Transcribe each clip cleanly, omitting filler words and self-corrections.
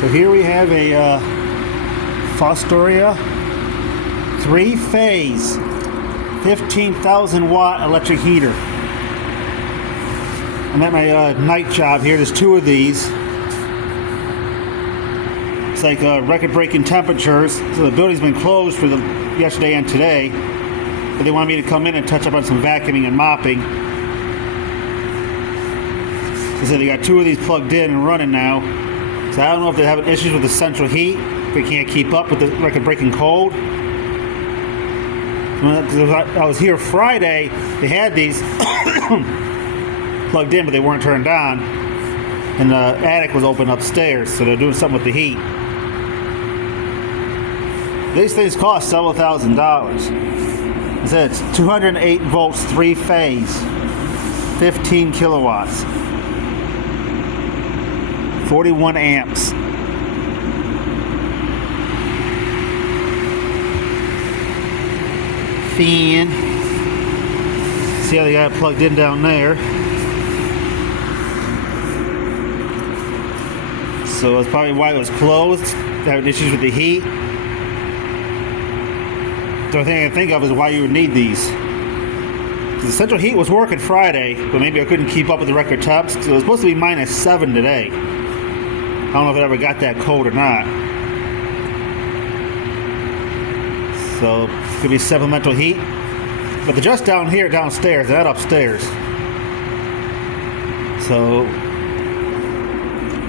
So here we have a Fostoria 3-phase 15,000 watt electric heater. I'm at my night job here. There's two of these. It's like record-breaking temperatures. So the building's been closed for yesterday and today, but they want me to come in and touch up on some vacuuming and mopping. So they got two of these plugged in and running now. So I don't know if they're having issues with the central heat. They can't keep up with the record-breaking cold. I was here Friday. They had these plugged in, but they weren't turned on. And the attic was open upstairs, so they're doing something with the heat. These things cost several $1,000s. It says 208 volts, 3-phase, 15 kilowatts, 41 amps. Fan. See how they got it plugged in down there. So that's probably why it was closed. Having issues with the heat. The only thing I can think of is why you would need these. The central heat was working Friday, but maybe I couldn't keep up with the record temps. It was supposed to be -7 today. I don't know if it ever got that cold or not. So it could be supplemental heat. But they're just down here downstairs, they're not upstairs. So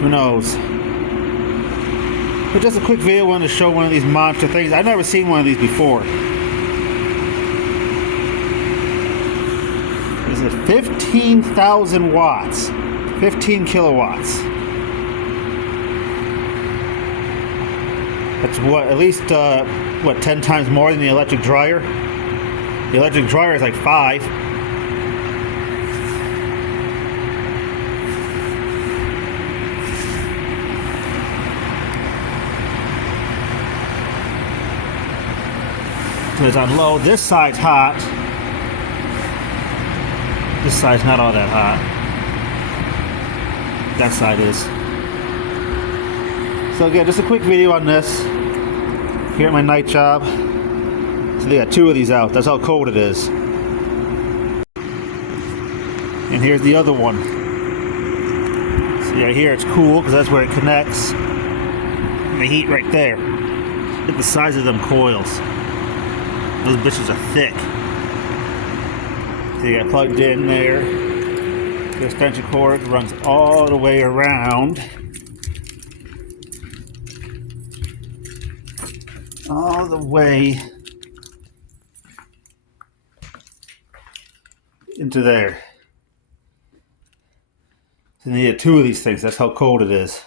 who knows? But just a quick video, I wanted to show one of these monster things. I've never seen one of these before. This is 15,000 watts, 15 kilowatts. That's what, at least, 10 times more than the electric dryer? The electric dryer is like 5. So it's on low. This side's hot. This side's not all that hot. That side is. So again, just a quick video on this. Here at my night job. So they got two of these out. That's how cold it is. And here's the other one. So yeah, here it's cool because that's where it connects. And the heat right there. Look at the size of them coils. Those bitches are thick. So you got plugged in there. The extension cord runs all the way around. All the way into there. So you need two of these things. That's how cold it is.